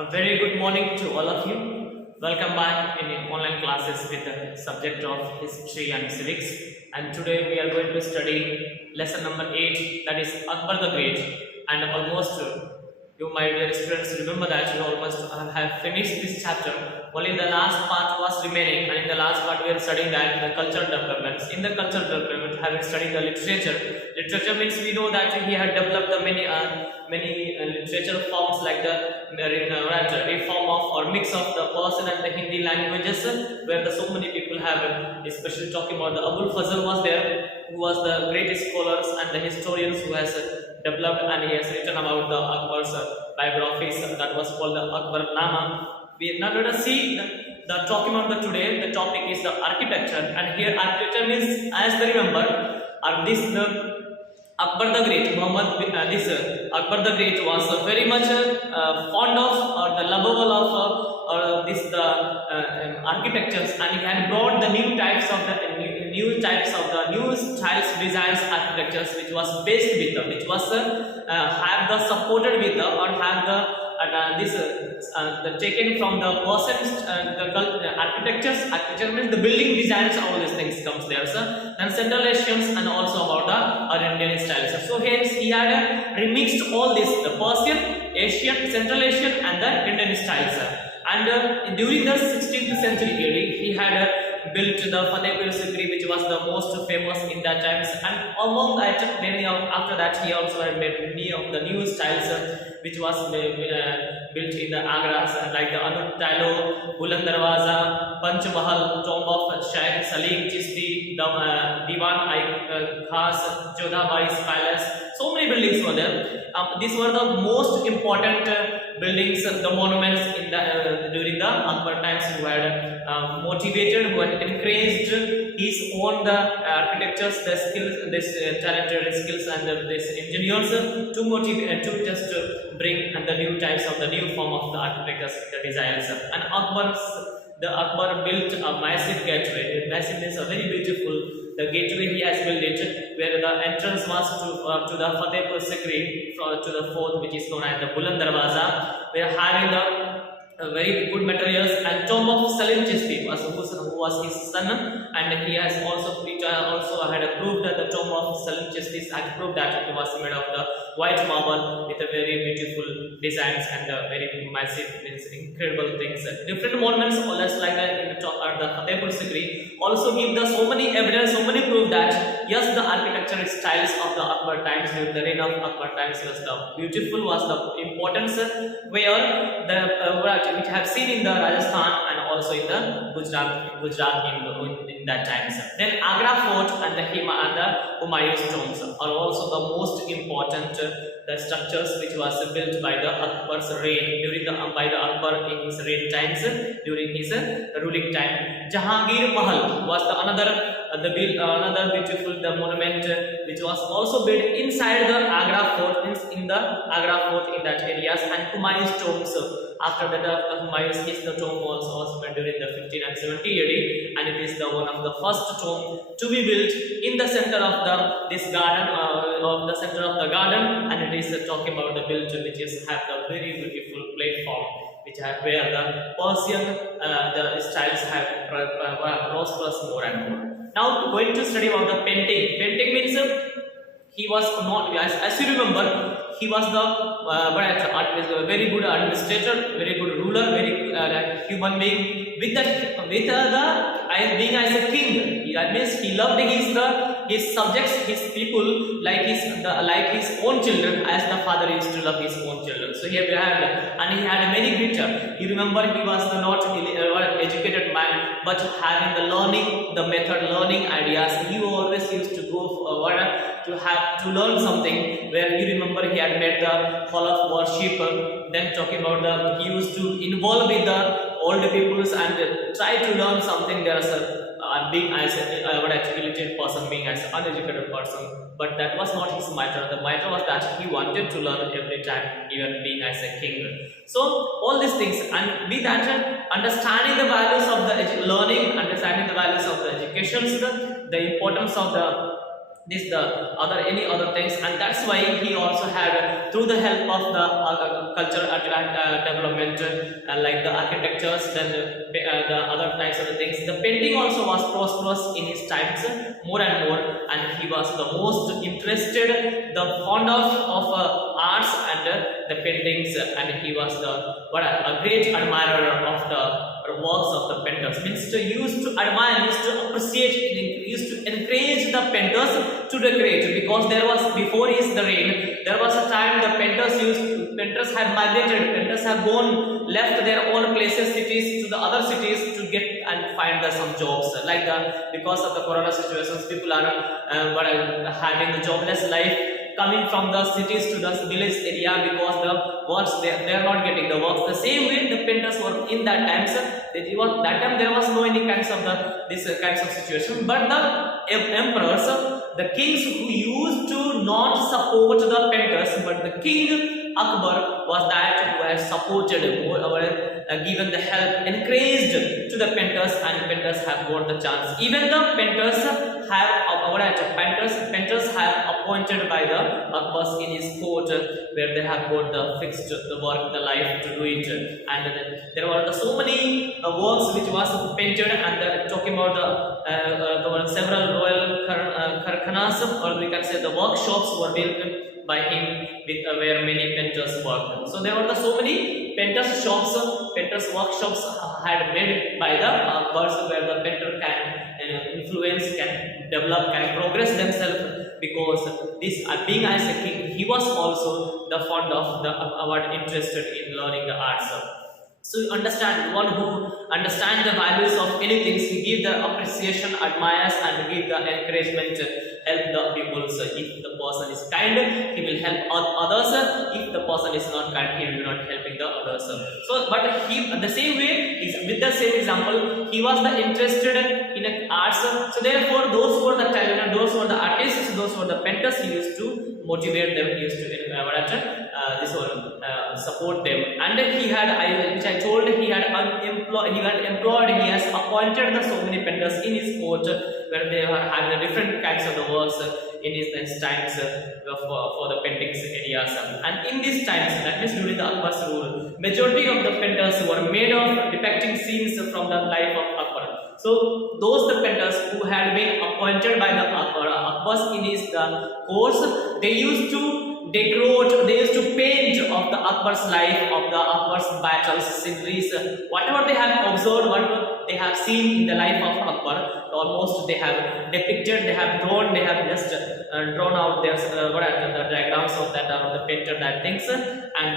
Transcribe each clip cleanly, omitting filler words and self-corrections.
A very good morning to all of you. Welcome back in online classes with the subject of history and civics. And today we are going to study lesson number 8, that is Akbar the Great. And almost you, my dear students, remember that you almost have finished this chapter. Only the last part was remaining, and in the last part we are studying that the cultural developments. In the cultural development, having studied the literature, literature means we know that he had developed the many literature forms like the reform of or mix of the Persian and the Hindi languages, where the so many people have, especially talking about the Abul Fazl was there, who was the greatest scholars and the historians who has developed, and he has written about the Akbar's biographies that was called the Akbar Nama. We now let us see the talking about the today. The topic is the architecture, and here architecture means, as we remember, this the Akbar the Great, Akbar the Great was very much fond of or the lovable of architectures, and he had brought the new types of the new styles designs architectures, which was based with which was have the supported with or have the the taken from the persons architecture means the building designs, all these things comes there, sir. And Central Asians and also about the Indian styles. So hence he had remixed all this, the Persian, Asian, Central Asian and the Indian styles. And during the 16th century AD, he had built the Fatehpur Sikri, which was the most famous in that times, and among that many of after that he also had made many of the new styles which was built in the Agra, like the Anut Talo, Buland Darwaza, Panch Mahal, tomb of Shaykh Salim Chishti, the Diwan Khas, Jodha Bai's palace. So many buildings were there. These were the most important buildings, the monuments in the during the Akbar times, who had motivated, who had encouraged his own the architectures, the skills, this talented skills and this engineers to motivate to just bring the new types of the new form of the architectures, the designs. And Akbar built a massive gateway. Massive means a very beautiful. The gateway he has built it, where the entrance was to the Fatehpur Sikri, to the fort, which is known as the Buland Darwaza. We are having the very good materials, and tomb of Salim Chishti who was his son, and he has also had proved that the tomb of Salim Chishti had proved that it was made of the white marble with a very beautiful designs and very massive, means incredible things. Different monuments, almost like in the top at the Fatehpur Sikri, also give the so many evidence, so many proof that yes, the architectural styles of the Akbar times, during the reign of Akbar times, was the beautiful, was the importance, where the which have seen in the Rajasthan and also in the Gujarat in that times. Then Agra Fort and the Humayun's tombs are also the most important the structures which was built by the Akbar's reign during the by the Akbar in his reign times, during his ruling time. Jahangir Mahal was the another beautiful the monument which was also built inside the Agra Fort, means in the Agra Fort in that areas. And Humayun's tombs, after that the Humayun's the tomb was also built during the 15 and 70 AD, and it is the one of the first tomb to be built in the center of this garden, of the center of the garden, and it is talking about the built which is have the very beautiful platform which have where the Persian the styles have prosperous more and more. Now going to study about the painting. Painting means he was not, as you remember, he was the very good administrator, very good ruler, very human being with the being as a king. That means he loved his subjects, his people like his own children, as the father used to love his own children. So here we have, and he had many greater. You remember, he was not educated man, but having the learning, the method learning ideas. He always used to go to learn something, where you remember he had made the hall of worship. Then talking about he used to involve with the older peoples and try to learn something. There is being as an educated person, being as an uneducated person, but that was not his matter. The matter was that he wanted to learn every time, even being as a king. So all these things, and with that understanding the values of the learning, understanding the values of the education, the importance of the this the other any other things, and that's why he also had through the help of the cultural development, like the architectures, then the other types of the things, the painting also was prosperous in his times more and more, and he was the most interested, the fond of arts and the paintings, and he was the a great admirer of the works of the painters, means to used to admire, used to appreciate, used to encourage the painters to decorate, because there was before his the reign, there was a time the painters had migrated, painters have gone, left their own places, cities, to the other cities to get and find some jobs, like because of the corona situations, people are having the jobless life, coming from the cities to the village area, because the works they are not getting the works. The same way the painters were in that times. That time there was no any kinds of this kinds of situation, but the emperors, the kings who used to not support the painters, but the king Akbar was that who has supported, given the help, encouraged to the painters, and painters have got the chance. Even the painters have painters have appointed by the Akbars in his court, where they have got the fixed the work, the life to do it, and there were so many works which was painted, and talking about there were several royal karkhanas, or we can say the workshops were built by him, with where many painters worked. So there were so many painters shops, painters workshops had made by the Akbars, where the painter can influence, can develop, can progress themselves, because this being as a king, he was also the fond of the interested in learning the arts. So you understand, one who understands the values of anything, he give the appreciation, admires, and give the encouragement, help the people. So if the person is kind, he will help others. If the person is not kind, he will not helping the others. So, but he, the same way, is with the same example, he was the interested in arts. So therefore, those who are the talented, those who are the artists, those who are the painters, he used to motivate them, he used to support them. And he had, which I told, he had employed, he has appointed so many painters in his court, where they are having different kinds of the works in his times for the paintings areas. And in these times, that means during the Akbar's rule, majority of the painters were made of depicting scenes from the life of Akbar. So those the painters who had been appointed by the Akbar's in his course, they used to decorate, they used to paint of the Akbar's life, of the Akbar's battles, sceneries, whatever they have observed, whatever they have seen in the life of Akbar, almost they have depicted, they have drawn, they have just drawn out their the diagrams of that, the painted that things, and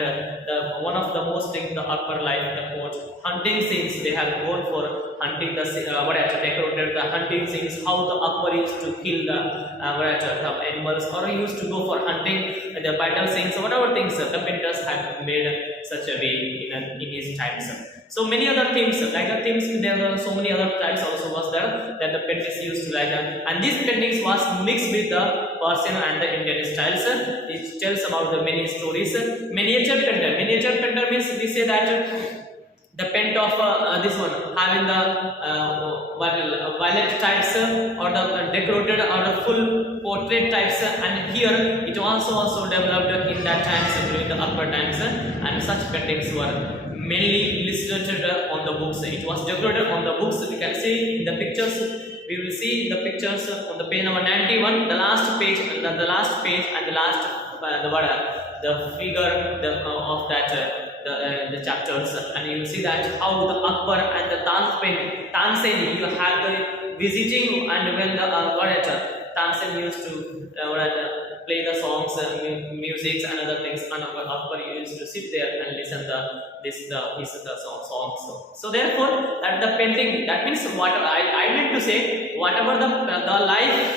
one of the most things the Akbar life, the court hunting scenes, they have gone for hunting the decorated the hunting scenes, how the Akbar used to kill the animals, or he used to go for hunting, the battle scenes, whatever things the painters have made such a way in his times. So many other things, like the things, there were so many other types also was there that the paintings used to like that, and these paintings was mixed with the Persian and the Indian styles. It tells about the many stories. Miniature painter means we say that the paint of this one having the violet types, or the decorated or the full portrait types, and here it also developed in that times, during the Akbar times, and such paintings were mainly illustrated on the books. It was decorated on the books. We can see in the pictures, we will see the pictures on the page number 91, the last page and the last the figure of that the chapters, and you will see that how the Akbar and the Tansen, you have the visiting, and when the Tansen used to play the songs, music and other things, and Akbar used to sit there and listen his songs. So therefore, that the painting, that means what I meant to say, whatever the life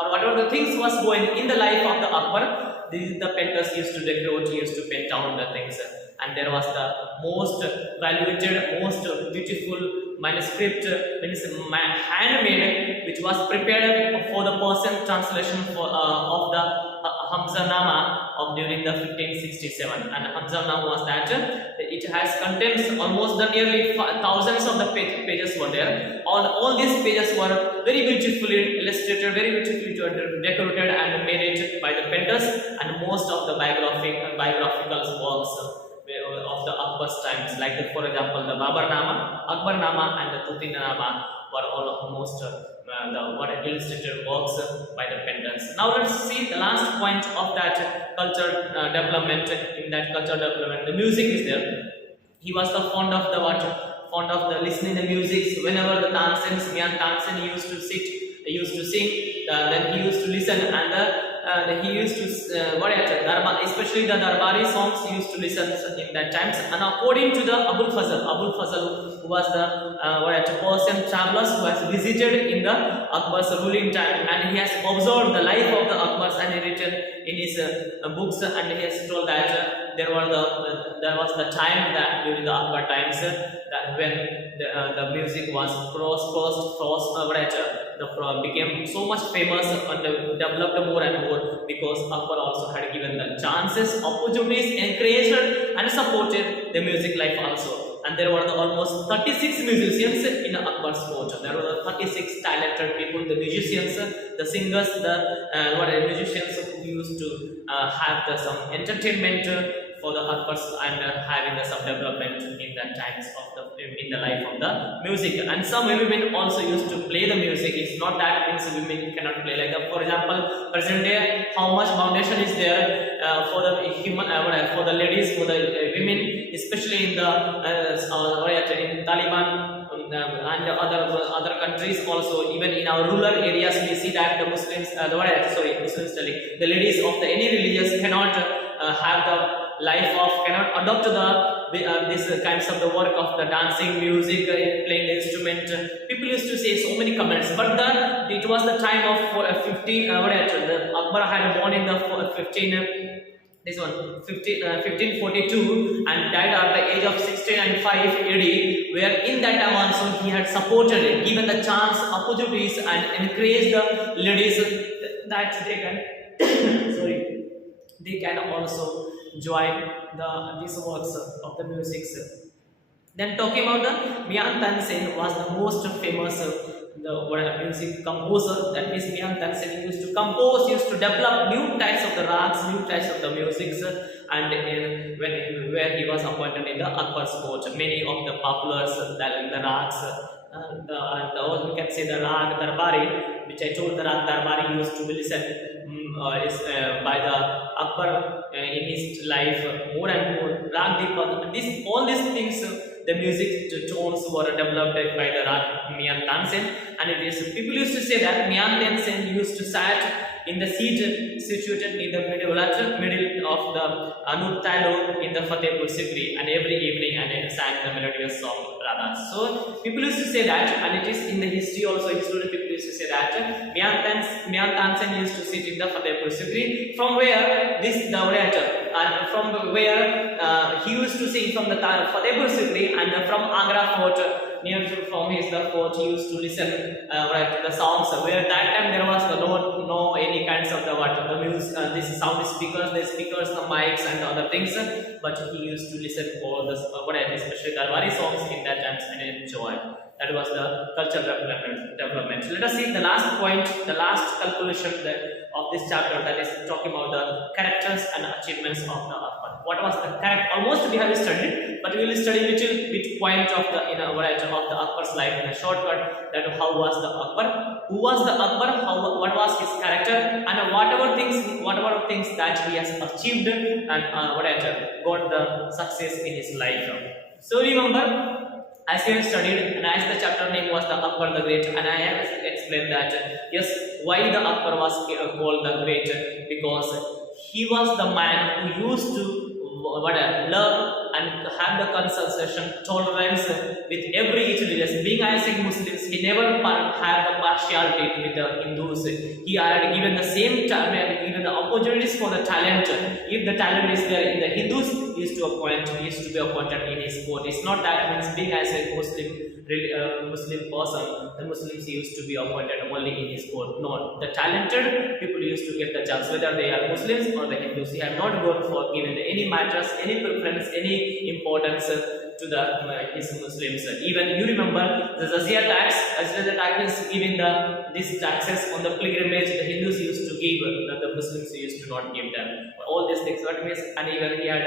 or whatever the things was going in the life of the Akbar, the painters used to decorate, used to paint down the things. And there was the most valued, most beautiful manuscript, handmade, which was prepared for the Persian translation of the Hamzanama of during the 1567. And Hamzanama was that it has contains almost the nearly thousands of the pages were there. All these pages were very beautifully illustrated, very beautifully decorated and made it by the painters, and most of the biographical works of the Akbar's times, like for example the Babarnama, Akbarnama and the Tutinama were all almost illustrated works by the painters. Now let's see the last point of that culture development. In that culture development, the music is there. He was the fond of the listening the music. Whenever the Tansen, Mian Tansen used to sing, then he used to listen, and he used to especially the Darbari songs he used to listen in that times. And according to the Abul Fazl, who was the Persian travelers who has visited in the Akbar's ruling time, and he has observed the life of the Akbar's and he written in his books, and he has told that there was the time that during the Akbar times that when the music was became so much famous and developed more and more, because Akbar also had given the chances, opportunities, encouraged and supported the music life also. And there were almost 36 musicians in Akbar's court. There were 36 talented people, the musicians, the singers, the musicians who used to have some entertainment for the Akbar's and having some development in the times of in the life of the music. And some women also used to play the music. It's not that means women cannot play. Like for example, present day, how much foundation is there for the for the ladies, for the women, especially in the in Taliban and other countries also. Even in our rural areas, we see that the Muslims, the ladies of any religious cannot have the life of, cannot adopt these kinds of the work of the dancing, music, playing the instrument. People used to say so many comments, but it was the time of 15. The Akbar had born in the 1542 and died at the age of 65 AD, where in that time also he had supported, given the chance, opportunities, and encouraged the ladies that they can they can also join these works of the music. Then talking about the Mian Tansen was the most famous music composer. That means Mian Tansen used to compose, used to develop new types of the rags, new types of the musics, and where he was appointed in the Akbar's court, many of the populars, the rags, we can say the rag Darbari, which I told, the rag Darbari used to be listened by the Akbar in his life more and more. Rag Deepak, all these things, the music tones were developed by the Rag Mian Tansen, and people used to say that Mian Tansen used to sit in the seat situated in the middle of the Anup Talo in the Fatehpur Sikri, and every evening and sang the melodious song Radha. So people used to say that, and it is in the history also, historical people used to say that Mian Tansen used to sit in the Fatehpur Sikri, from where this the orator, and from where he used to sing from the Fatehpur Sikri, and from Agra fort, near from his the fort, he used to listen the songs. Where that time there was no any kinds of the music, this sound speakers, the mics and other things, but he used to listen all this especially Darbari songs in that times and enjoy. That was the cultural development. Let us see the last point, the last calculation of this chapter, that is talking about the characters and achievements of the Akbar. What was the character? Almost we have studied, but we will study little bit point of the of the Akbar's life in a shortcut. That how was the Akbar? Who was the Akbar? What was his character? And whatever things that he has achieved and got the success in his life. So remember, as we have studied, and as the chapter name was the Akbar the Great, and I have explained that yes, why the Akbar was called the Great, because he was the man who used to love and have the concession, tolerance with every religion. Being Isaac Muslims, he never had the partiality with the Hindus. He had given the same time and given the opportunities for the talent. If the talent is there in the Hindus, used to be appointed in his court. It's not that means being as a Muslim person, the Muslims used to be appointed only in his court. No, the talented people used to get the chance, whether they are Muslims or the Hindus. He had not gone for given any matters, any preference, any importance to the his Muslims. Even you remember the Jizya tax. Jizya tax is giving these taxes on the pilgrimage. The Hindus used to give, the Muslims used to not give them. All these things. What means, and even he had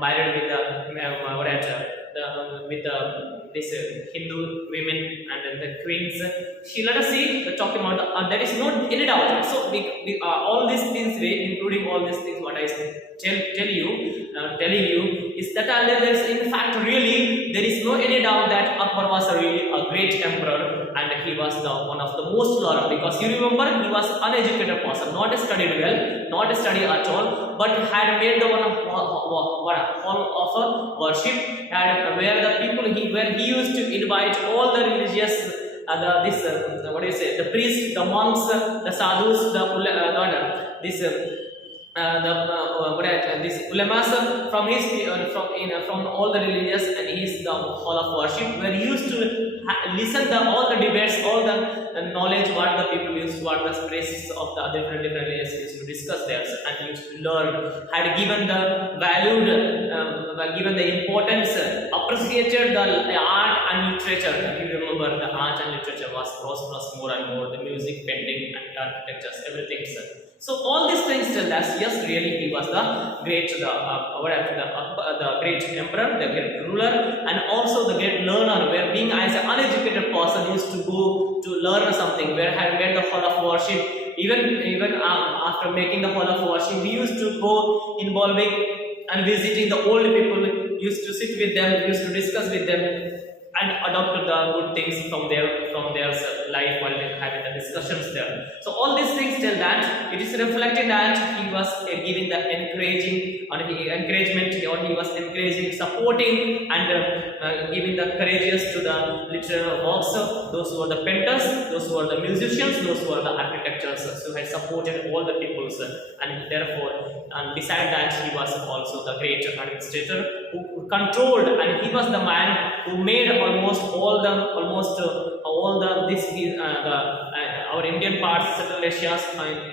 married with this Hindu women and the queens. She, let us see the talking about there is no any doubt. So all these things, including all these things, what I telling you is that there is in fact really there is no any doubt that Akbar was really a great emperor, and he was one of the most learned, because you remember he was uneducated person, not studied well, not studied at all, but had made the one of hall of worship, and where the people where he used to invite all the religious the priests, the monks, the sadhus, this ulamas from all the religions, and he is the hall of worship where he used to listen all the debates, all the knowledge what the people used, what the priests of the different religions used to discuss there, and used to learn, had given the valued, given the importance, appreciated the art and literature. If you remember, the art and literature was prosperous more and more, the music, painting, and architecture, everything. So all these things tell us, yes, really he was the great, the great emperor, the great ruler, and also the great learner. Where being as an uneducated person used to go to learn something, where had made the hall of worship. Even after making the hall of worship, he used to go involving and visiting the old people, used to sit with them, used to discuss with them, and adopt the good things from their life while having the discussions there. So all these things tell that it is reflecting that he was giving the encouragement, or he was encouraging, supporting, and giving the courageous to the literary works, those who were the painters, those who were the musicians, those who were the architects, so he had supported all the peoples, and therefore, and beside that, he was also the great administrator who controlled, and he was the man who made almost all our Indian parts, Central Asia,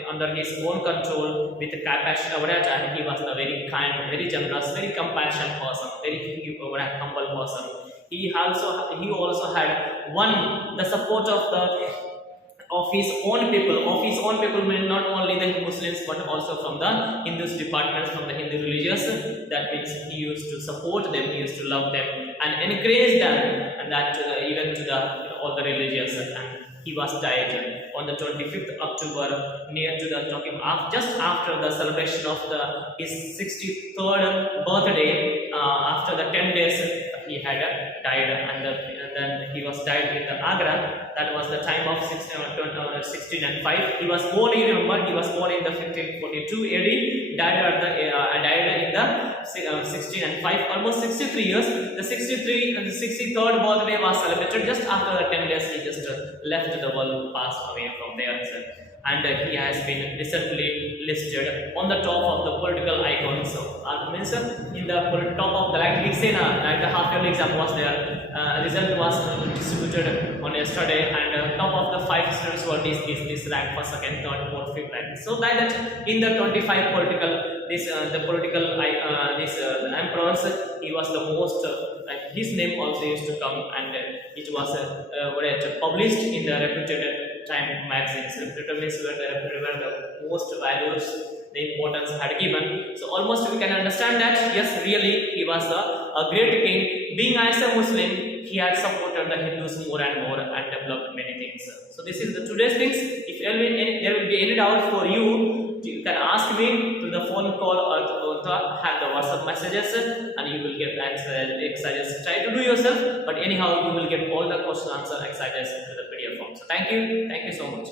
under his own control with compassion, and he was a very kind, very generous, very compassionate person, very humble person. He also had won the support of his own people. Of his own people mean not only the Muslims but also from the Hindus departments, from the Hindu religious. That means he used to support them, he used to love them and encourage them, and that even to all the religious. And he was died on the 25th October, near to just after the celebration of his 63rd birthday. After the 10 days he had died, and then he was died in the Agra. That was the time of 1605. He was born, you remember, he was born in the 1542 AD, died in the 1605, almost 63 years. The 63rd birthday was celebrated just after the 10 days. He just left the world, passed away from there. And he has been recently listed on the top of the political icons. Means in the top of the, like the half-yearly exam was there. Result was distributed on yesterday, and top of the 5 students were this rank for second, third, fourth, fifth rank. So like that, in the 25 political emperors, he was the most. His name also used to come, and it was published in the reputed Time magazines. Means where the most values, the importance had given. So almost we can understand that yes, really he was a great king. Being as a Muslim, he had supported the Hindus more and more and developed many things. So this is the today's things. If there will be any doubt for you, you can ask me through the phone call or to have the WhatsApp messages, and you will get exercises. Try to do yourself, but anyhow you will get all the question answer exercises to the PDF form. So thank you so much.